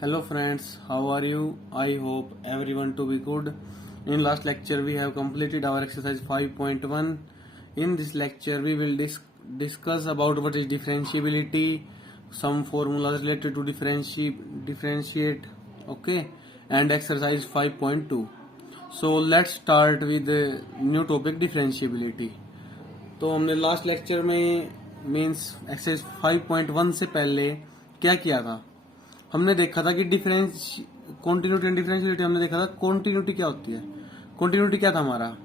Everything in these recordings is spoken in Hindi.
Hello friends, how are you? I hope everyone to be good. In last lecture we have completed our exercise 5.1. In this lecture we will discuss about what is differentiability, some formulas related to differentiate, okay, and exercise 5.2. So let's start with the new topic differentiability. तो हमने लास्ट लेक्चर में मींस एक्सरसाइज 5.1 से पहले क्या किया था? हमने देखा था कि डिफरेंस कॉन्टिन्यूटी एंड डिफरेंशियलिटी हमने देखा था। कॉन्टिन्यूटी क्या होती है? कॉन्टिन्यूटी क्या था हमारा?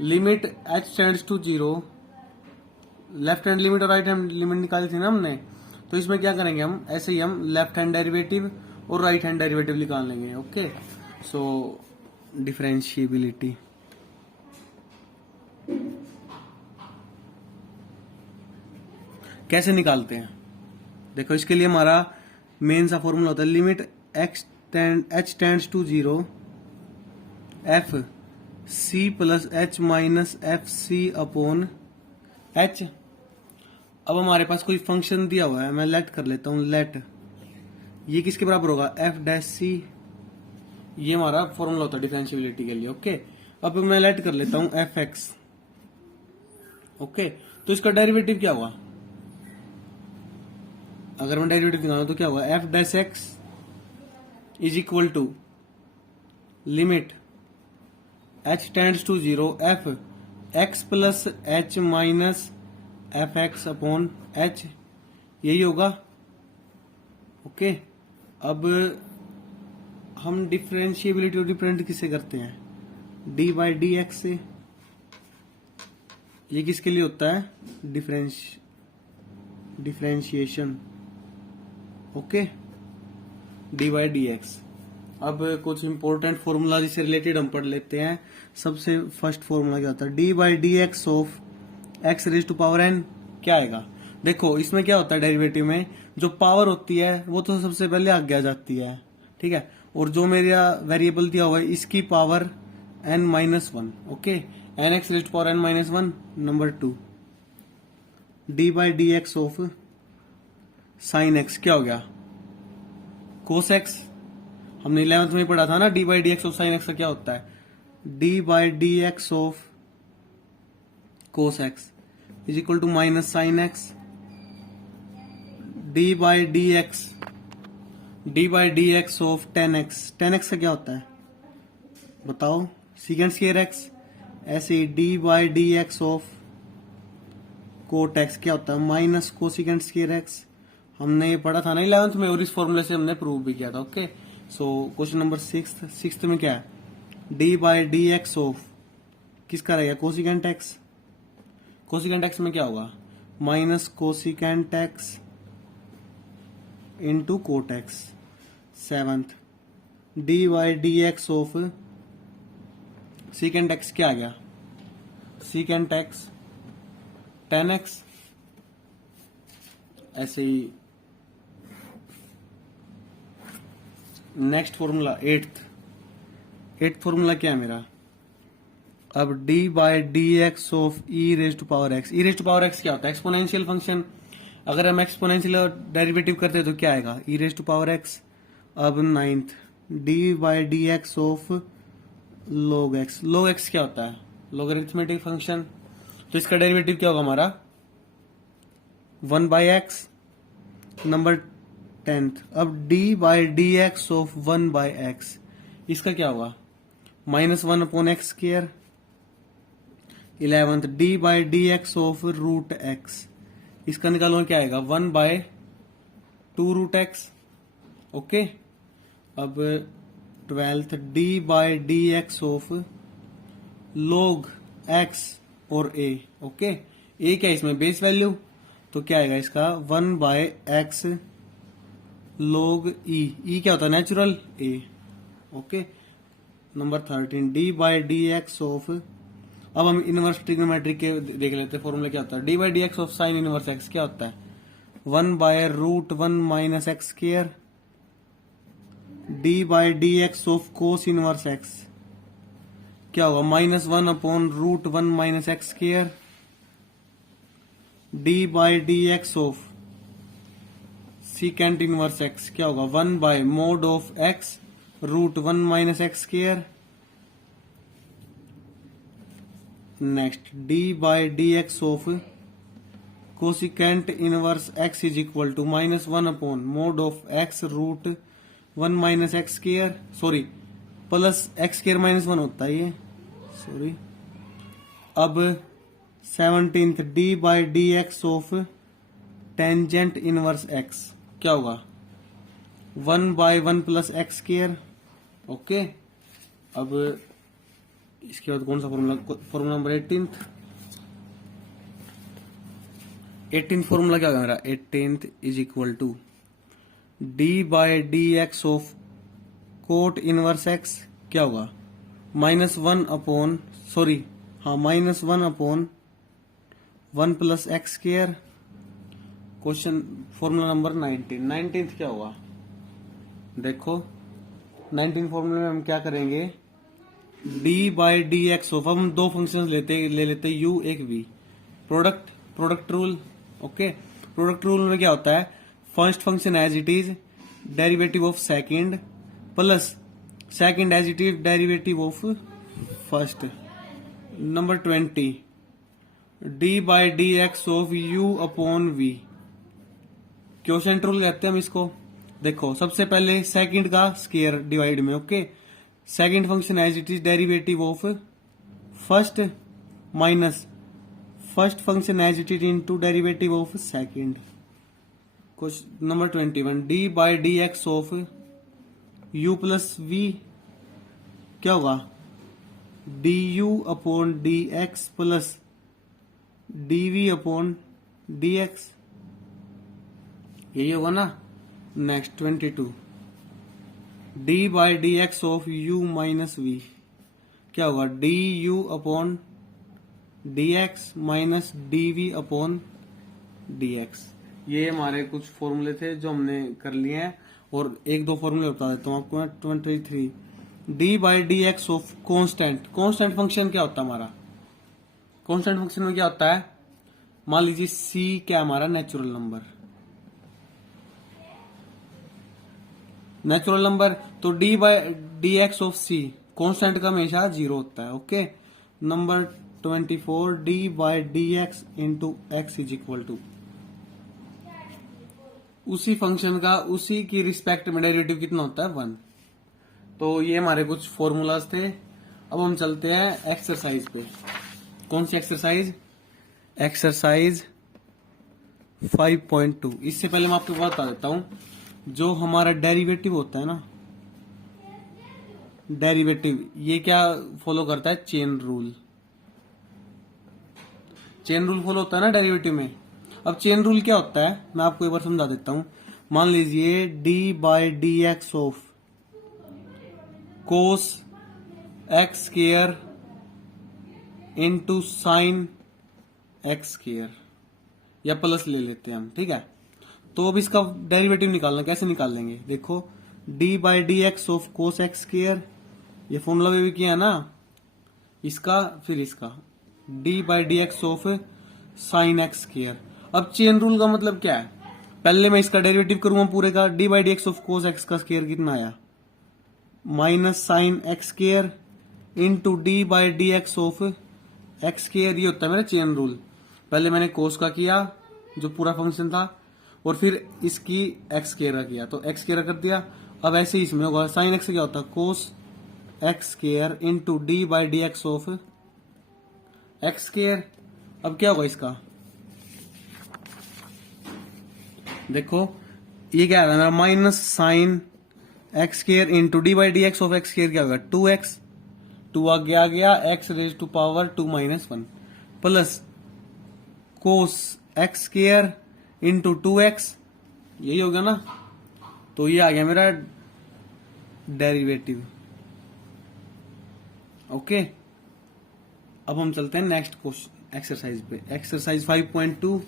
Limit h tends to 0, left hand limit और राइट हैंड लिमिट निकाली थी ना हमने। तो इसमें क्या करेंगे हम? ऐसे ही हम लेफ्ट हैंड डेरिवेटिव और राइट हैंड डेरिवेटिव निकाल लेंगे। ओके, सो डिफरेंशिएबिलिटी कैसे निकालते हैं? देखो, इसके लिए हमारा मेन सा फॉर्मूला होता है limit h tends to 0 f c plus h minus f c upon h। अब हमारे पास कोई फंक्शन दिया हुआ है, मैं लेट कर लेता हूं। लेट ये किसके बराबर होगा? f dash c। ये हमारा फॉर्मूला होता है डिफरेंशिएबिलिटी के लिए। ओके, अब मैं लेट कर लेता हूं एफ एक्स। ओके, तो इसका डेरिवेटिव क्या हुआ? अगर मैं डेरिवेटिव निकालूं तो क्या होगा? F dash x is equal to limit h tends to 0 f x plus h minus f x upon h। यही होगा। ओके, अब हम डिफरेंशिएबिलिटी रिप्रेजेंट किससे करते हैं? d बाई डी एक्स से। ये किसके लिए होता है? Differentiation. Okay, D by d x. अब कुछ इंपॉर्टेंट फॉर्मूला से रिलेटेड हम पढ़ लेते हैं। सबसे फर्स्ट फॉर्मूला क्या होता है? D by d x of x raise to power n. क्या आएगा? देखो, इसमें क्या होता है डेरिवेटिव में? जो पावर होती है वो तो सबसे पहले आगे आ जाती है, ठीक है। और जो मेरा वेरिएबल दिया हुआ है इसकी power n minus one. Okay, n x raise to power n minus one. Number 2 d by d x of sine x. क्या हो गया? Cos x. हमने 11th में पढ़ा था ना, d by d x of sine x का क्या होता है? D by d x of cos x is equal to minus sine x. D by d x of tan x. Tan x का क्या होता है बताओ? Secant square x. ऐसे d by d x of cot x क्या होता है? Minus cosecant square x. हमने ये पढ़ा था ना 11th में, और इस फॉर्मूले से हमने प्रूव भी किया था। ओके, सो क्वेश्चन नंबर 6 में क्या है? D by d x of किसका रहेगा? Cosecant x. कोसिकेंट एक्स में क्या होगा? Minus cosecant x into cot x. 7th D by d x of secant x. क्या आ गया? Secant x tan x. ऐसे ही नेक्स्ट फॉर्मूला 8th फॉर्मूला क्या है मेरा? अब d by d x of e raise to power x. E raise to power x क्या होता है? Exponential function. अगर हम एक्सपोनेंशियल डेरिवेटिव करते हैं तो क्या आएगा? E raise to power x. अब 9th d by d x of log x. Log x क्या होता है? Logarithmic function. तो इसका डेरिवेटिव क्या होगा हमारा? 1 बाई एक्स। नंबर 10th अब d by d x of 1 by x. इसका क्या होगा? Minus 1 upon x square. 11th d by d x of root x. इसका निकालो क्या आएगा? 1 बाय 2 रूट एक्स। ओके, अब 12th D by d x of log x और ए। ओके, ए क्या है इसमें? Base value. तो क्या आएगा इसका? 1 बाय एक्स लॉग ई। ई क्या होता है? Natural A. Okay, number 13 D by d x of. अब हम इनवर्स ट्रिग्नोमेट्री के देख लेते हैं। फॉर्मूला क्या होता है? D by d x of sine inverse x क्या होता है? 1 by root 1 minus x square. D by d x of cos inverse x क्या होगा? Minus 1 upon root 1 minus x square. D by d x of secant inverse x क्या होगा 1 by mod of x root 1 minus x square. Next d by d x of cosecant inverse x is equal to -1 upon mod of x root 1 minus x square, sorry plus x square -1 होता है ये, सॉरी। अब 17th d by d x of tangent inverse x क्या होगा 1 by 1 plus x square. Okay, अब इसके बाद कौन सा formula, formula number 18th formula क्या होगा मेरा 18th is equal to d by d x of cot inverse x क्या होगा -1 अपॉन, सॉरी हाँ -1 upon 1 plus x square. Question formula number 19th क्या होगा, देखो 19 फॉर्मूले में हम क्या करेंगे d by d x of, हम दो फंक्शन ले लेते u एक v, product rule. Okay, product rule में क्या होता है first function as it is derivative of second plus second as it is derivative of first. Number 20 d by d x of u upon v, quotient rule कहते हैं हम इसको। देखो सबसे पहले सेकंड का स्क्वायर डिवाइड में, okay, second function as it is derivative of first minus first function as it is into derivative of second. Question number 21 d by d x of u plus v क्या होगा du upon d x plus dv upon dx, यही होगा ना। Next 22 d by d x of u minus v क्या होगा du upon dx minus dv upon dx। ये हमारे कुछ फॉर्मूले थे जो हमने कर लिए हैं, और एक दो फॉर्मूले बता देता हूँ आपको मैं। 23 d by d x of constant function क्या होता है हमारा, कांस्टेंट फंक्शन में क्या होता है, मान लीजिए c क्या हमारा नेचुरल नंबर, तो d by d x of c constant का हमेशा 0 होता है। Okay, number 24 d by d x into x is equal to उसी फंक्शन का उसी की रिस्पेक्ट में डेरिवेटिव कितना होता है 1। तो ये हमारे कुछ फॉर्मूलाज थे। अब हम चलते हैं एक्सरसाइज पे। कौन सी एक्सरसाइज, एक्सरसाइज 5.2। इससे पहले मैं आपको बता देता हूं, जो हमारा डेरिवेटिव होता है ना, डेरिवेटिव ये क्या फॉलो करता है, चेन रूल फॉलो होता है ना डेरिवेटिव में। अब चेन रूल क्या होता है मैं आपको एक बार समझा देता हूं। मान लीजिए d by d x of cos x square into sine x square, या प्लस ले लेते हैं हम, ठीक है। तो अब इसका डेरिवेटिव निकालना, कैसे निकाल लेंगे, देखो d by d x of cos x square, ये फॉर्मूला भी किया है ना, इसका फिर इसका d by d x of sine x square. अब चेन रूल का मतलब क्या है, पहले मैं इसका डेरिवेटिव करूंगा पूरे का, d by d x of cos x का स्क्वायर कितना आया minus sine x square into d by d x of x square. ये होता है मेरा चेन रूल। पहले मैंने कोस का किया जो पूरा फंक्शन था, और फिर इसकी एक्स स्क्वायर का किया, तो एक्स स्क्वायर कर दिया। अब ऐसे ही इसमें होगा साइन एक्स क्या होता है cos x square into d by d x of x square. अब क्या होगा इसका, देखो ये क्या है मेरा minus sine x square into d by d x of x square क्या होगा 2x, 2 आगे आ गया, x raise to power 2 minus 1 plus cos x square into 2x, यही होगा ना। तो ये आ गया मेरा डेरिवेटिव। ओके, अब हम चलते हैं नेक्स्ट क्वेश्चन एक्सरसाइज पे। एक्सरसाइज 5.2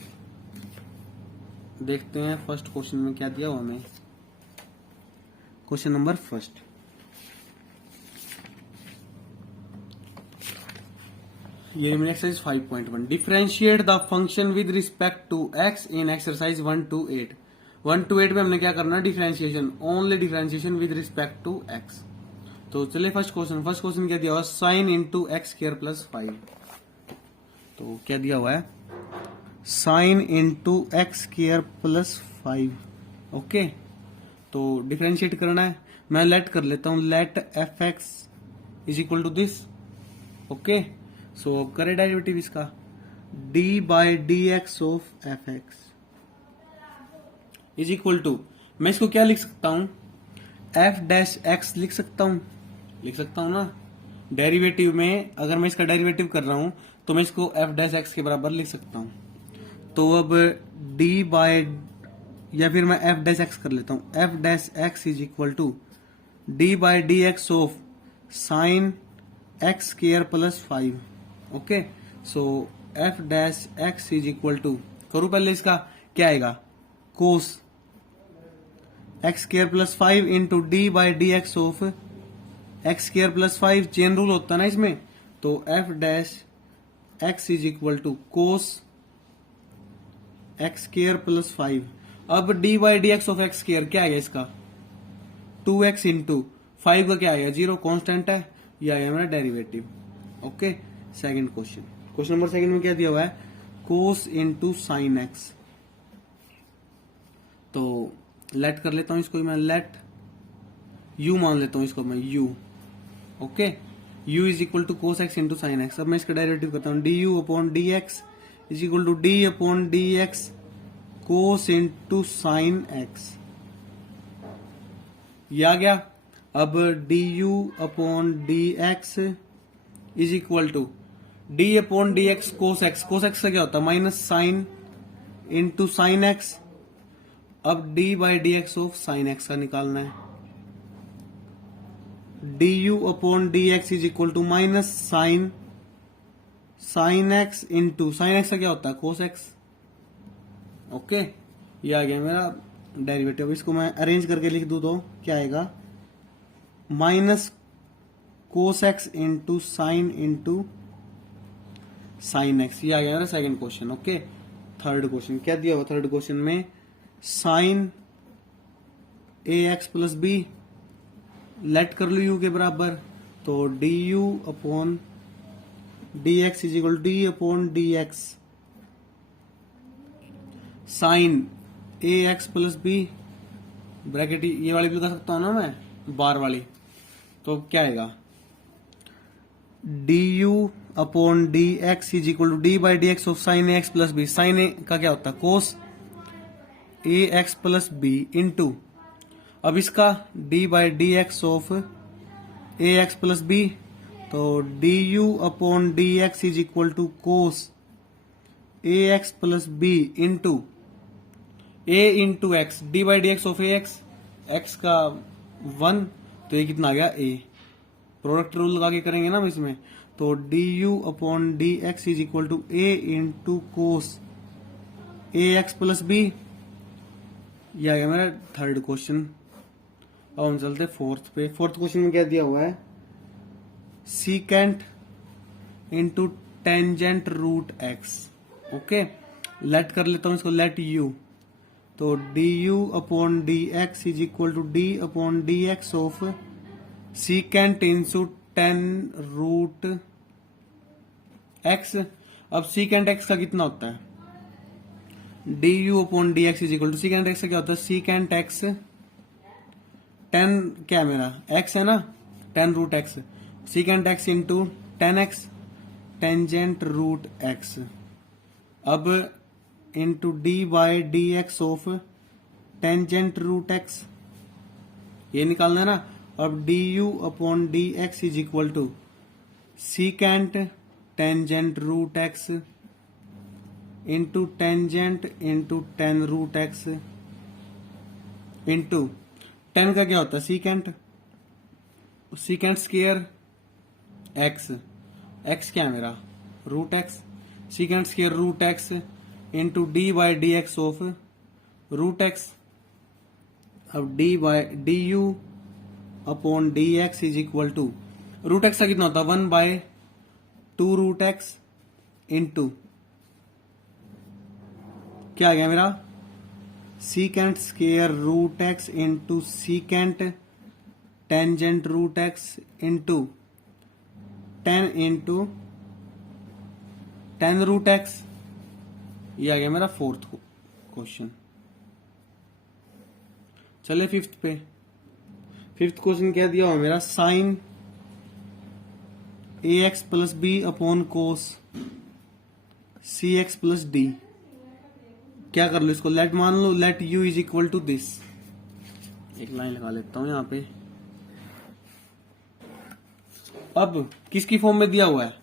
देखते हैं फर्स्ट क्वेश्चन में क्या दिया हुआ हमें। क्वेश्चन नंबर फर्स्ट, ये मेरी exercise 5.1 differentiate the function with respect to x in exercise 1 to 8। 1 to 8 में हमने क्या करना, differentiation, only differentiation with respect to x. तो चलिए फर्स्ट क्वेश्चन क्या दिया हुआ, sine into x square plus 5। तो क्या दिया हुआ है, sine into x square plus 5। Okay, तो डिफरेंशिएट करना है, मैं लेट कर लेता हूं, let f x is equal to this. Okay, so करे डेरिवेटिव इसका, d by d x of f x is equal to, मैं इसको क्या लिख सकता हूं, एफ डैश एक्स लिख सकता हूं ना। डेरिवेटिव में अगर मैं इसका डेरिवेटिव कर रहा हूं तो मैं इसको एफ डैश एक्स के बराबर लिख सकता हूं। तो अब डी बाय, या फिर मैं एफ डैश एक्स कर लेता हूं, f dash x is equal to d by d x of sine x square plus 5। Okay, so f dash x is equal to, करूं पहले इसका क्या आएगा, cos x square plus 5 into d by d x of x square plus 5, chain rule होता है ना इसमें, तो f dash x is equal to cos x square plus 5। अब d by d x of x square क्या आएगा इसका, 2x इंटू 5 का क्या आएगा, 0, कॉन्स्टेंट है, यह आएगा मेरा derivative. Okay, second question number second में क्या दिया हुआ है, कोस इंटू साइन एक्स। तो लेट कर लेता हूं इसको मैं, लेट u मान लेता हूं इसको मैं, u। Okay, u is equal to cos x into sine x. अब मैं इसका डेरिवेटिव करता हूं, d u upon d x is equal to d upon d x cos into sine x, ये आ गया। अब d u upon d x is equal to d upon d x cos x, cos x का क्या होता है, minus sine into sine x. अब d by d x of sine x का निकालना है, d u upon d x is equal to minus sine x into sine x का क्या होता है, कोस एक्स। ओके, ये आ गया मेरा डेरिवेटिव। इसको मैं अरेंज करके लिख दूं तो क्या आएगा, minus cos x into sine x, ये आ गया मेरा second question. Okay, third question क्या दिया हुआ, थर्ड क्वेश्चन में sine a x plus b, let कर लो यू के बराबर, तो d u upon d x is equal d upon d x sine a x plus b, bracket ये वाली भी लगा सकता हूं ना मैं, बार वाली। तो क्या आएगा, d u upon d x is equal to d by d x of sine a x plus b, sine a का क्या होता है, cos a x plus b into, अब इसका d by d x of a x plus b, तो d u upon d x is equal to cos a x plus b into a into x, d by d x of a x, x का 1, तो ये कितना आ गया ए, प्रोडक्ट रूल लगा के करेंगे ना हम इसमें, तो d u upon d x is equal to a into cos a x plus b, यह आ गया मेरा थर्ड क्वेश्चन। अब हम चलते फोर्थ पे। फोर्थ क्वेश्चन में क्या दिया हुआ है, secant into tangent root x. Okay, let कर लेता हूं इसको, लेट यू, तो d u upon d x is equal to d upon d x of secant into tan root x. अब सीकेंट एक्स का कितना होता है, d u upon d x is equal to secant x का क्या होता है, सीकेंट एक्स 10 क्या मेरा x है ना, 10 root x, secant x into 10x tangent root x. अब into d by d x of tangent root x, ये निकालना है ना। अब d u upon d x is equal to secant tangent root x into tangent into 10 root x into 10 का क्या होता है, सीकेंट स्क्वायर एक्स, एक्स क्या है मेरा, root x, secant square root x into d by d x of root x. अब d u upon d x is equal to, root x का कितना होता है, 1/2 रूट एक्स इंटू क्या आ गया मेरा, secant square root x into secant tangent root x into 10 root x. ये आ गया मेरा फोर्थ क्वेश्चन। चले फिफ्थ पे। फिफ्थ क्वेश्चन क्या दिया हुआ मेरा, sine a x plus b upon cos c x plus d. क्या कर लो इसको, लेट मान लो, let u is equal to this. एक लाइन लगा लेता हूं यहां पे। अब किसकी फॉर्म में दिया हुआ है,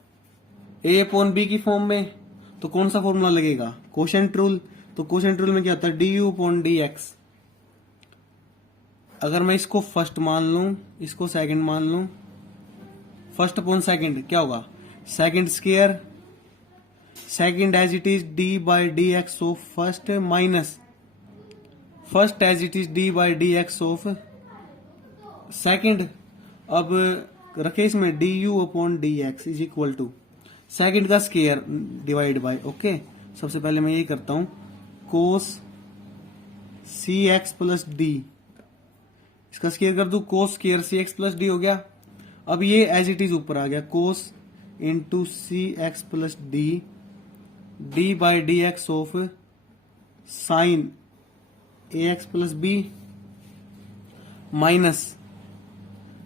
ए अपॉन बी की फॉर्म में, तो कौन सा फॉर्मूला लगेगा, कोशेंट रूल। तो कोशेंट रूल में क्या होता है, d u upon d x. अगर मैं इसको फर्स्ट मान लूं, इसको सेकंड मान लूं, फर्स्ट अपॉन सेकंड क्या होगा, second square, second as it is d by d x of first minus first as it is d by d x of second. अब रखे इसमें d u upon d x is equal to second का स्क्वायर डिवाइड बाय, ओके। सबसे पहले मैं ये करता हूं, cos c x plus d, इसका स्क्वायर कर दू, cos square c x plus d हो गया। अब ये एज इट इज ऊपर आ गया, cos into c x plus d d by d x of sine a x plus b minus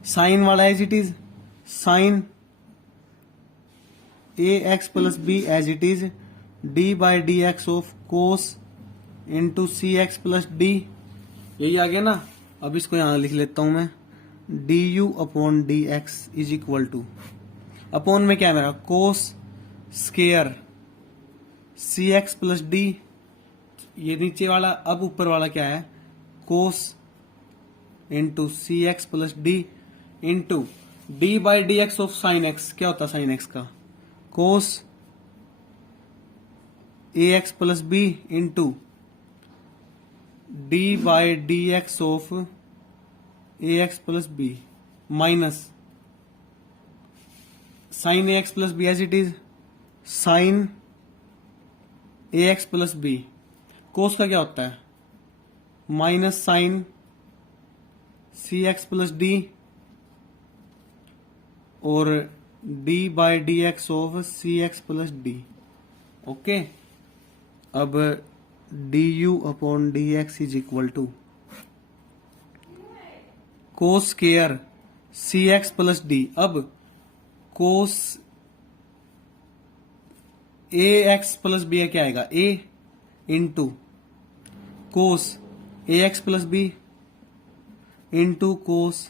sine वाला as it is sine a x plus b as it is d by d x of cos into c x plus d. यही आ गया ना। अब इसको यहां लिख लेता हूं मैं, d u upon d x is equal to, upon में क्या है मेरा, cos square c x plus d, ये नीचे वाला। अब ऊपर वाला क्या है, cos into c x plus d into d by d x of sine x. क्या होता है साइन एक्स का, cos a x plus b into d by d x of a x plus b minus sine a x plus b as it is sine a x plus b. Cos का क्या होता है, minus sine c x plus d और d by d x of c x plus d, okay. अब d u upon d x is equal to cos square c x plus d. अब cos a x plus b क्या आएगा, a into cos a x plus b into cos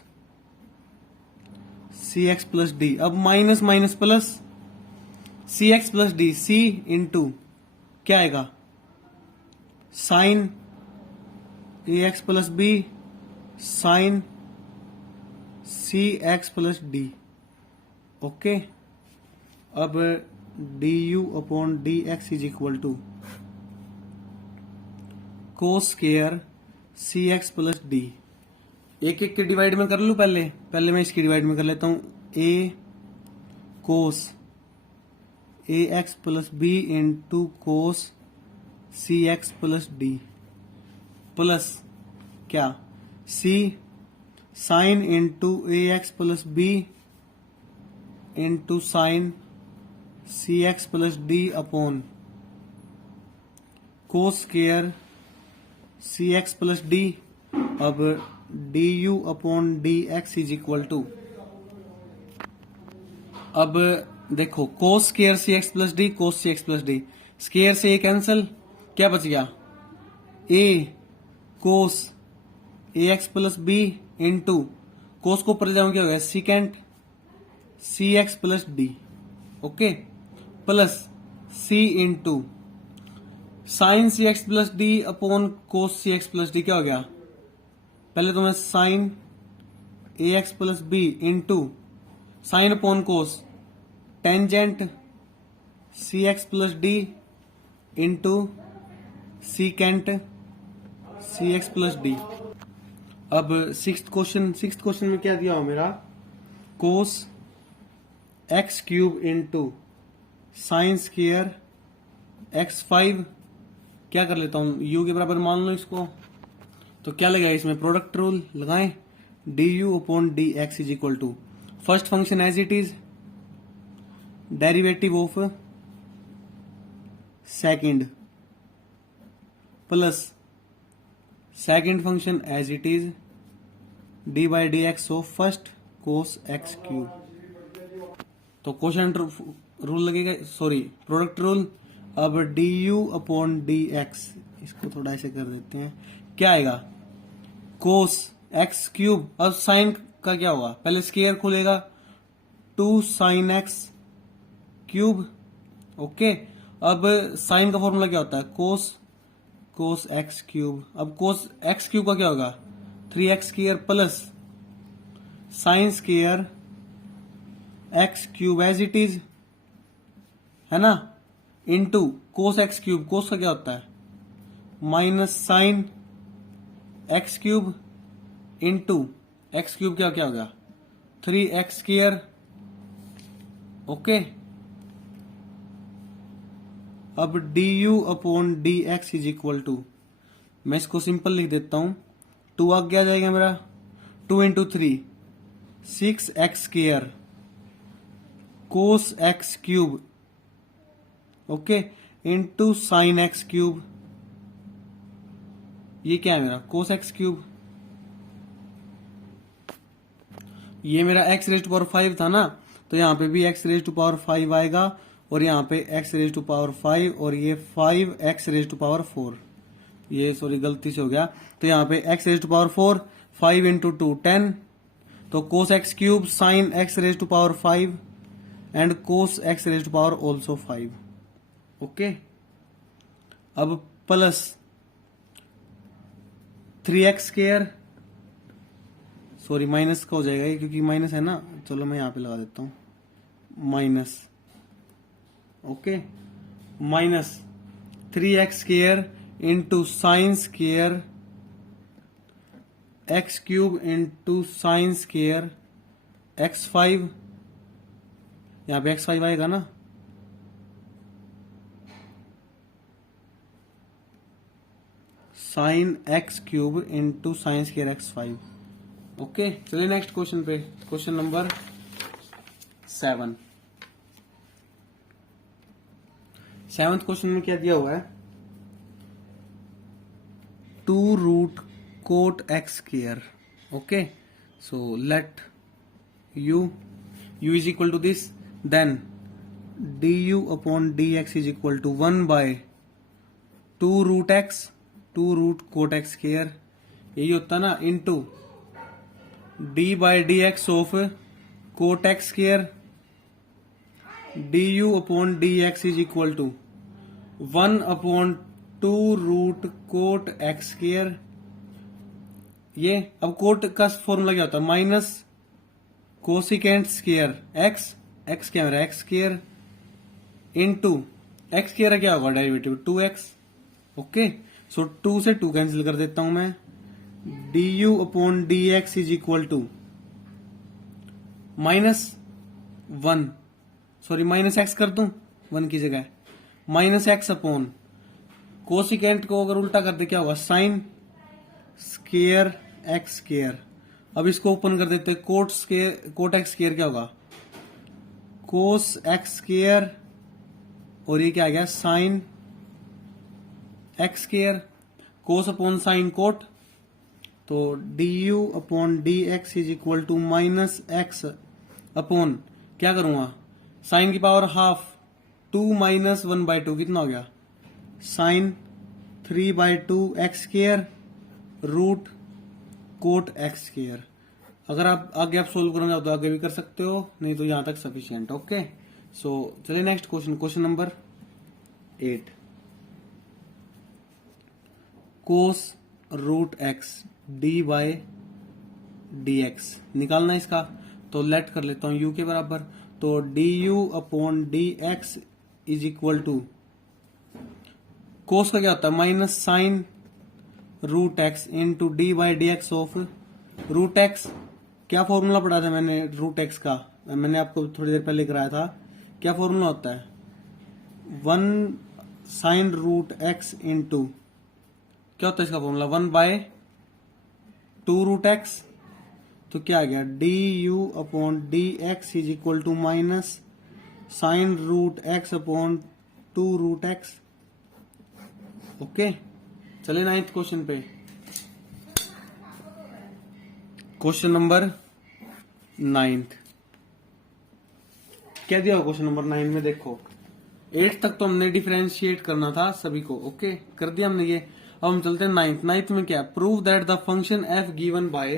c x plus d. अब minus minus plus c x plus d, c into क्या आएगा, sine a x plus b sine c x plus d, okay. अब d u upon d x is equal to cos square c x plus d. एक एक के डिवाइड में कर लू, पहले मैं इसकी डिवाइड में कर लेता हूं, a cos a x plus b into cos c x plus d plus क्या, c sine into a x plus b into sine c x plus d upon cos square c x plus d. अब d u upon d x is equal to, अब देखो cos square c x plus d, cos c x plus d, square से ये कैंसिल, क्या बच गया, a cos a x plus b into cos को ऊपर जाऊं क्या होगा, secant c x plus d, okay, plus c into sine c x plus d upon cos c x plus d. क्या हो गया, पहले तो मैं sine a x plus b into sine upon cos tangent c x plus d into secant c x plus d. अब सिक्स्थ क्वेश्चन में क्या दिया हो मेरा, cos x cube into sine square x 5 क्या कर लेता हूं, u के बराबर मान लो इसको। तो क्या लगेगा इसमें, प्रोडक्ट रूल लगाएं, du upon d x is equal to first function as it is, derivative of second plus second function as it is d by d x of first cos x cube. तो क्वेश्चन रूल लगेगा, सॉरी प्रोडक्ट रूल। अब d u upon d x, इसको थोड़ा ऐसे कर देते हैं, क्या आएगा, कोस एक्स क्यूब। अब साइन का क्या होगा, पहले स्केयर खुलेगा, 2 साइन एक्स क्यूब। ओके, अब साइन का फॉर्मूला क्या होता है, कोस एक्स क्यूब। अब कोस एक्स क्यूब का क्या होगा, 3x square plus sine square x cube as it is, है ना, into cos x cube. Cos का क्या होता है, minus sine x cube into x cube क्या क्या होगा, 3x स्क्वायर। ओके, अब d u upon d x is equal to, मैं इसको सिंपल लिख देता हूं, 2 आगे आ जाएगा मेरा, 2 इंटू 3 6x स्क्वायर कोस x cube, okay, into sine x cube. ये क्या है मेरा, कोस एक्स क्यूब। ये मेरा x रेज टू पावर 5 था ना, तो यहाँ पे भी x रेज टू पावर 5 आएगा, और यहाँ पे x रेज टू पावर 5, और ये 5x रेज टू पावर 4। ये सॉरी गलती से हो गया, तो यहाँ पे x raise to power 4, 5 into 2 10, तो cos x cube sine x raise to power 5 and cos x raise to power also 5। Okay, अब plus 3x square, sorry minus का हो जाएगा ये, क्योंकि माइनस है ना, चलो मैं यहां पे लगा देता हूं minus. Okay, minus 3x square into sine square x cube into sine square x5, यहां पे x5 आएगा ना, sine x cube into sine square x5। Okay, चलिए नेक्स्ट क्वेश्चन पे, क्वेश्चन नंबर 7। 7th क्वेश्चन में क्या दिया हुआ है, 2 root cot x square. Okay, so let u is equal to this, then du upon dx is equal to 1 by 2 root x, 2 root cot x square, यही होता है ना, into d by d x of cot x square, du upon d x is equal to 1 upon 2 root cot x square. ये अब कोट का फॉर्मूला क्या होता है, माइनस कोसिकेंट स्क्वायर एक्स क्या मेरा x square into x square क्या होगा, डेरिवेटिव 2x। ओके, सो 2 से 2 कैंसिल कर देता हूं मैं, du upon d x is equal to -1, sorry minus x कर दूं 1 की जगह, माइनस एक्स अपॉन कोसिकेंट को अगर उल्टा कर दे क्या होगा, साइन स्क्वायर एक्स स्क्वायर। अब इसको ओपन कर देते हैं, कोट एक्स स्क्वायर क्या होगा, कोस एक्स स्क्वायर, और ये क्या आ गया, sine x square, cos upon sine cot, तो du upon d x is equal to minus x upon, क्या करूंगा, साइन की पावर हाफ, 2 माइनस 1 बाई 2 कितना हो गया, sine 3 by 2 x square root cot x square. अगर आप आगे आप सोल्व करना चाहते हो तो आगे भी कर सकते हो, नहीं तो यहां तक सफिशिएंट। ओके, सो चलिए next question, question number 8, cos root x d by d x निकालना है इसका, तो लेट कर लेता हूं u के बराबर, तो du upon d x is equal to, cos का क्या होता है, minus sine root x into d by d x of root x. क्या फॉर्मूला पढ़ा था मैंने रूट एक्स का, मैंने आपको थोड़ी देर पहले कराया था, क्या फॉर्मूला होता है, 1 साइन रूट एक्स इंटू क्या होता है इसका फॉर्मूला 1/2√x। तो क्या आ गया d u upon d x is equal to minus sine root x upon 2√x। Okay, चलिए 9th क्वेश्चन पे। क्वेश्चन नंबर 9 क्या दिया हो क्वेश्चन नंबर 9 में? देखो 8 तक तो हमने डिफरेंशिएट करना था सभी को, ओके कर दिया हमने ये। अब हम चलते हैं 9th में क्या, prove that the function f given by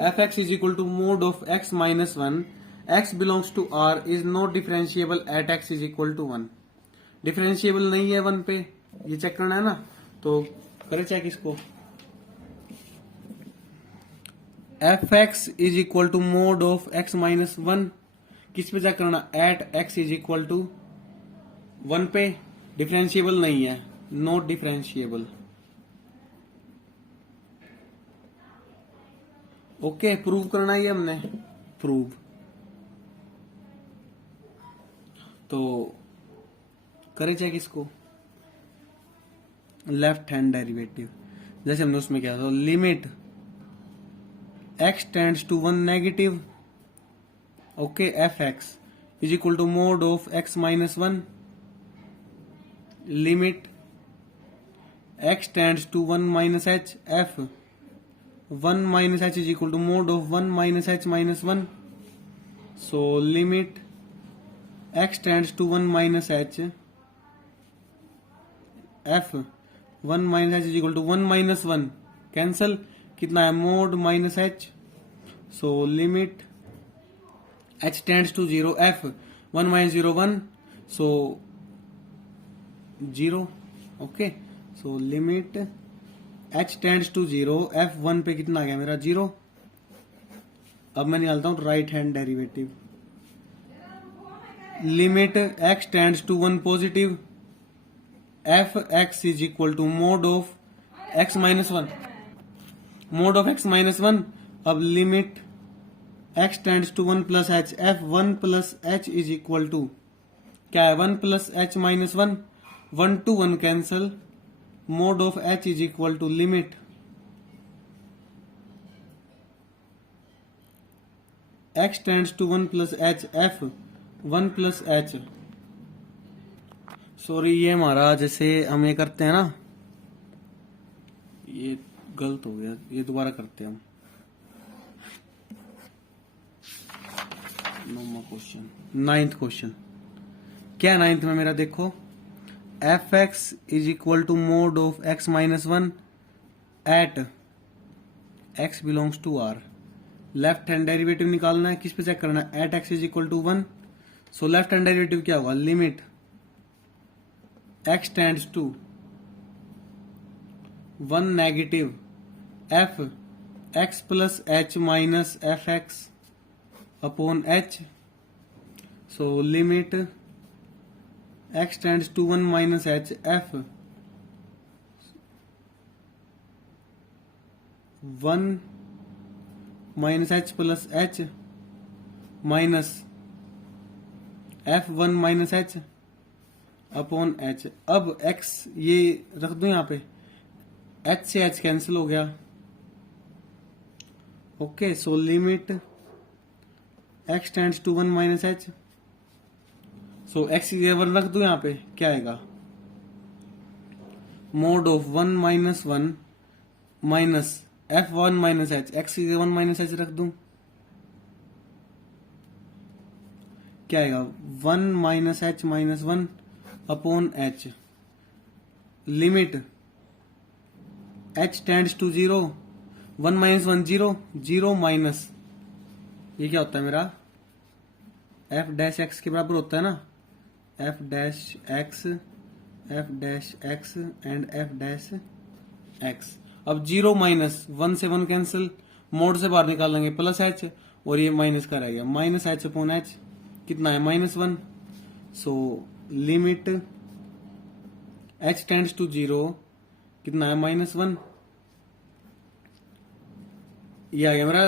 f x is equal to mod of x minus 1 x belongs to r is not differentiable at x is equal to 1। Differentiable नहीं है 1 पे, ये चेक करना है ना, तो करें चेक इसको। F x is equal to mod of x minus 1 किस पे चेक करना, at x is equal to 1 पे। डिफरेंशिएबल नहीं है, नॉट डिफरेंशिएबल। ओके, प्रूव करना ही है हमने, प्रूव। तो करें चेक इसको, लेफ्ट हैंड डेरिवेटिव जैसे हमने उसमें क्या था, limit x tends to 1 negative, okay, f x is equal to mod of x minus 1 limit x tends to 1 minus h f 1 minus h is equal to mod of 1 minus h minus 1. So limit x tends to 1 minus h f 1 minus h is equal to 1 minus 1 cancel कितना है mod minus h. So limit h tends to 0 f 1 minus 0 1 so 0. Okay, so limit h tends to 0 f1 पे कितना आ गया मेरा 0। अब मैं निकालता हूं right hand derivative, limit x tends to 1 positive f x is equal to mod of x minus 1, mod of x minus 1। अब limit x tends to 1 plus h f 1 plus h is equal to क्या है 1 plus h minus 1, 1 to 1 cancel, mod of h is equal to limit x tends to 1 plus h f 1 plus h। Sorry ये हमारा जैसे हम ये करते हैं ना, ये गलत हो गया, ये दोबारा करते हैं हम। नौवां क्वेश्चन, 9th क्वेश्चन क्या 9th में मेरा देखो, f x is equal to mod of x minus 1 at x belongs to r। Left hand derivative निकालना है, किस पे चेक करना है, at x is equal to 1। So left hand derivative क्या होगा, limit x tends to 1 negative f x plus h minus f x upon h। So limit x tends to 1 minus h f 1 minus h plus h minus f 1 minus h upon h। अब x ये रख दो यहाँ पे, h से h कैंसिल हो गया, okay. So limit x tends to 1 minus h, so x की जगह 1 रख दो यहाँ पे, क्या आएगा mode of 1 minus 1 minus f1 minus h, x की जगह 1 माइनस h रख दूं, क्या आएगा 1 minus h minus 1 upon h। Limit h tends to 0 1 minus 1 0 0 minus ये क्या होता है मेरा f डैश x के बराबर होता है ना, f dash x and f dash x। अब 0 माइनस 1 से 1 कैंसिल, मोड से बाहर निकाल लेंगे प्लस h और ये माइनस का रहेगा माइनस h अपॉन h, कितना है -1। So limit h tends to 0 कितना है -1, ये आ गया मेरा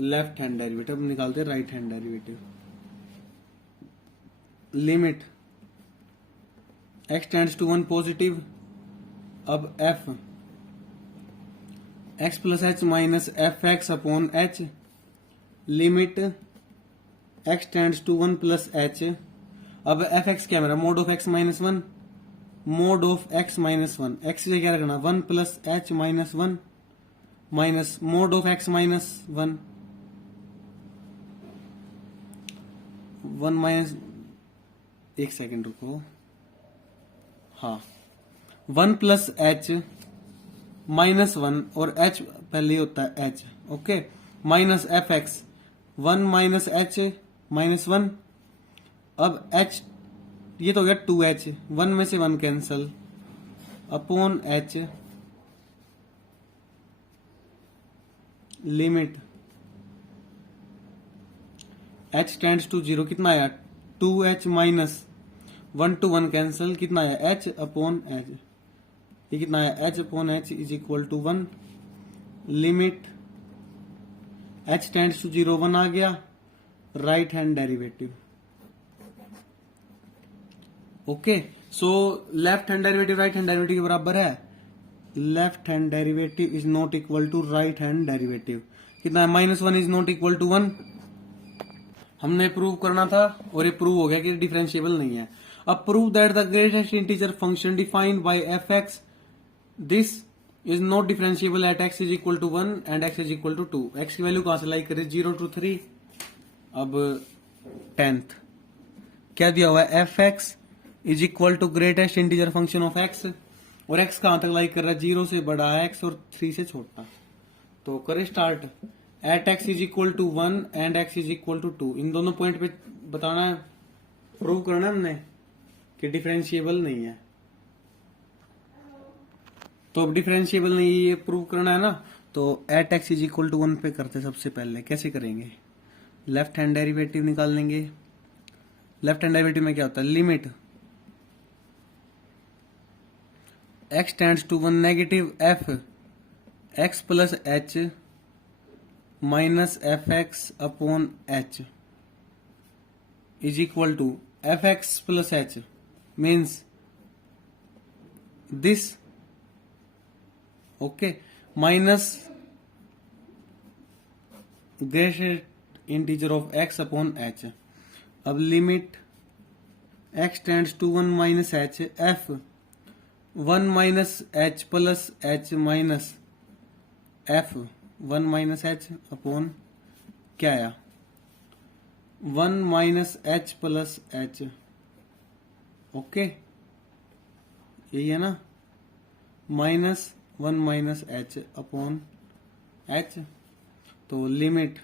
लेफ्ट हैंड डेरिवेटिव। निकालते हैं right hand derivative, limit x tends to 1 positive. अब f x plus h minus f x upon h limit x tends to 1 plus h. अब एफ एक्स क्या मेरा mod of x minus 1, mod of x minus 1, x से क्या रखना 1 plus h minus 1 minus mod of x minus 1 1 minus, एक सेकेंड रुको, हाँ 1 प्लस एच माइनस 1 और h पहले ही होता है h, okay, minus f x 1 minus H minus 1। अब h ये तो हो गया 2h, 1 में से 1 cancel upon h limit h tends to 0 कितना आया 2h माइनस 1 to 1 कैंसल कितना आया h अपॉन h, ये कितना आया h upon h is equal to 1 limit h tends to 0 1 आ गया, right hand derivative. Okay, so left hand derivative right hand derivative के बराबर है, left hand derivative is not equal to right hand derivative. कितना है -1 इज नॉट इक्वल टू 1। हमने प्रूव करना था और ये प्रूव हो गया कि डिफरेंशिएबल नहीं है। अब prove that the greatest integer function defined by f x this is not differentiable at x is equal to 1 and x is equal to 2। x की वैल्यू कहां से लाई करें 0 to 3। अब 10th क्या दिया हुआ है f x is equal to greatest integer function of x, और x कहां तक लाई कर रहा है 0 से बड़ा है x और 3 से छोटा। तो करें start at x is equal to 1 and x is equal to 2। इन दोनों पॉइंट पे बताना है, प्रूव करना है हमने कि डिफरेंशिएबल नहीं है। तो अब डिफरेंशिएबल नहीं ये प्रूव करना है ना, तो at x is equal to 1 पे करते सबसे पहले। कैसे करेंगे, लेफ्ट हैंड डेरिवेटिव निकाल लेंगे। लेफ्ट हैंड डेरिवेटिव में क्या होता है limit x tends to 1 negative f x plus h minus f x upon h is equal to f x plus h means this, okay, minus greatest integer of x upon h। अब limit x tends to 1 minus h f 1 minus h plus h minus f 1 minus h upon क्या आया 1 minus h plus h, okay, यही है ना, minus 1 minus h upon h। तो लिमिट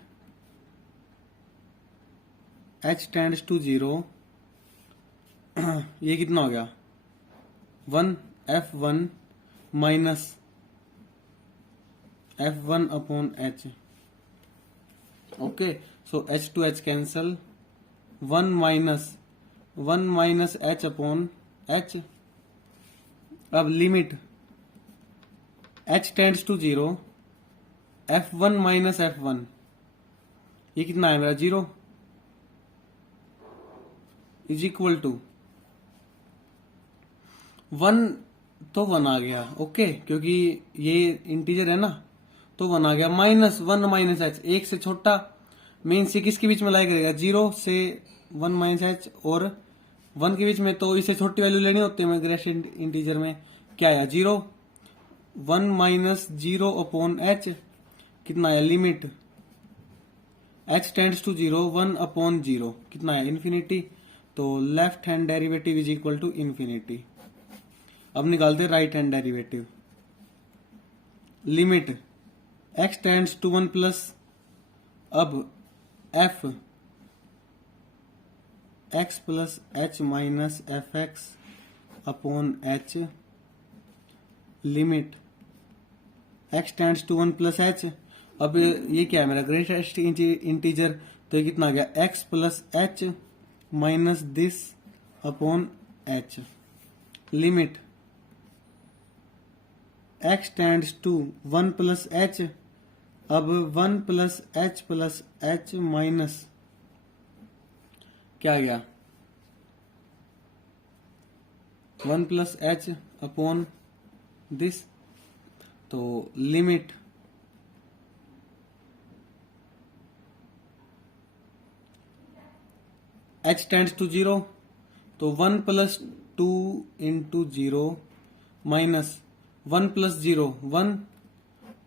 h टेंड्स टू 0, ये कितना हो गया 1 f1 minus f1 upon h, okay, so h to h cancel 1 minus h upon h। अब limit h tends to 0 f1 minus f1, ये कितना है मेरा 0 इज इक्वल टू 1, तो 1 आ गया, ओके, क्योंकि ये इंटीजर है ना, तो 1 आ गया, माइनस 1 माइनस h 1 से छोटा, मीन्स ये किसके बीच में लाई करेगा 0 से 1 माइनस h और 1 के बीच में, तो इसे छोटी वैल्यू लेनी होती है ग्रेटेस्ट इंटीजर में। क्या आया 0 1 माइनस 0 अपॉन h, कितना आया limit h tends to 0 1 upon 0, कितना है इन्फिनिटी। तो left hand derivative is equal to infinity. अब निकालते right hand derivative. Limit x tends to 1 plus, अब f x plus h minus f x upon h limit x tends to 1 plus h। अब ये क्या है मेरा ग्रेटेस्ट इंटीजर, तो ये कितना आ गया x plus h minus this upon h limit x tends to 1 plus h। अब 1 प्लस h माइनस क्या गया 1 प्लस एच अपॉन दिस, तो लिमिट h टेंड्स टू 0, तो 1 प्लस 2 इंटू 0 माइनस 1 प्लस 0 1,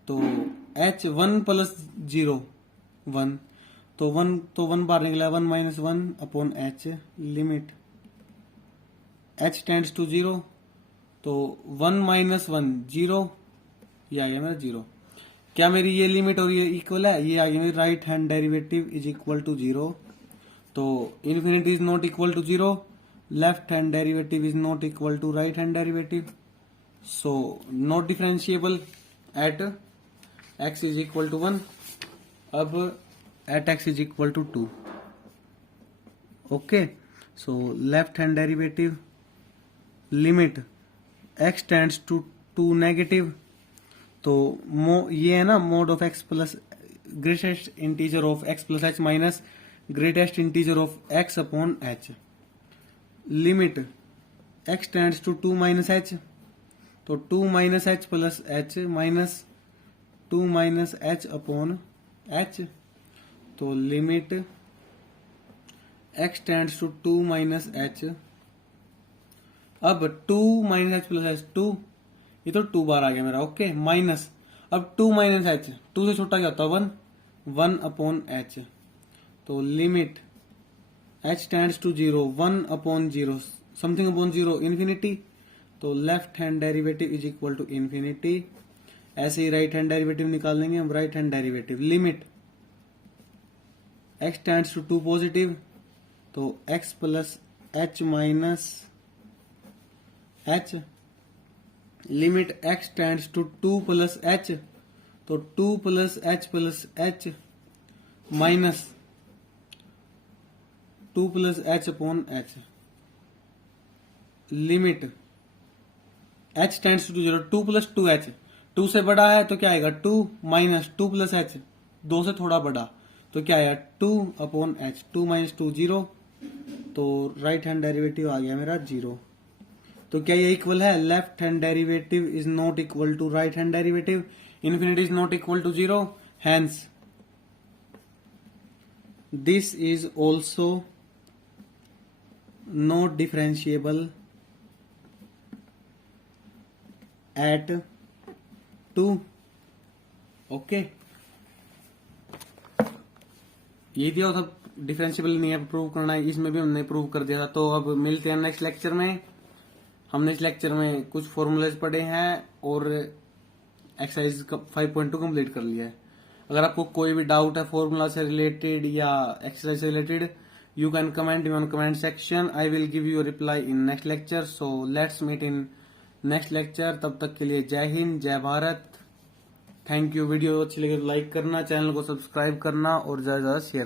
तो h 1 प्लस 0 1, तो 1 बाहर निकला, 1 minus 1 upon h, limit h tends to 0, तो 1 माइनस 1 0, ये आ गया मेरा 0। क्या मेरी ये लिमिट और ये इक्वल है? ये आ गई मेरी right hand derivative is equal to 0, तो infinity is not equal to 0, left hand derivative is not equal to right hand derivative, so not differentiable at x is equal to 1, अब at x is equal to 2। Okay, so left hand derivative limit x tends to 2 negative, तो ये है ना mod of x plus greatest integer of x plus h minus greatest integer of x upon h, limit x tends to 2 minus h, तो 2 minus h plus h minus 2 minus h upon h, तो limit x tends to 2 minus h, अब 2 माइनस h प्लस h 2, ये तो 2 बार आ गया मेरा, ओके, माइनस अब 2 माइनस h, 2 से छोटा क्या होता है 1, 1 अपॉन h, तो limit h tends to 0 1 upon 0 something upon 0 infinity, तो left hand derivative is equal to infinity. ऐसे ही राइट हैंड डेरिवेटिव निकाल लेंगे हम, right hand derivative limit x tends to 2 positive, तो x plus h minus h, limit x tends to 2 plus h, तो 2 plus h minus 2 plus h upon h, limit h tends to 0, 2 plus 2h, 2 से बड़ा है तो क्या आएगा 2 माइनस 2 प्लस h, 2 से थोड़ा बड़ा तो क्या आएगा 2 अपॉन h, 2 माइनस 2 0, तो राइट हैंड डेरिवेटिव आ गया मेरा 0। तो क्या ये इक्वल है? Left hand derivative is not equal to right hand derivative, infinity is not equal to 0, hence this is also not differentiable at 2। Okay, ये दिया था डिफरेंशिएबल नहीं है, प्रूव करना है, इसमें भी हमने प्रूव कर दिया था। तो अब मिलते हैं नेक्स्ट लेक्चर में। हमने इस लेक्चर में कुछ फॉर्मूलेज पढ़े हैं और एक्सरसाइज 5.2 कंप्लीट कर लिया है। अगर आपको कोई भी डाउट है फॉर्मूला से रिलेटेड या एक्सरसाइज से related, you can comment in comment section, I will give you reply in next lecture. So let's meet in next lecture. तब तक के लिए जय हिंद, जय भारत, थैंक यू। वीडियो अच्छी लगे तो लाइक करना, चैनल को सब्सक्राइब करना और ज्यादा से ज्यादा शेयर करना।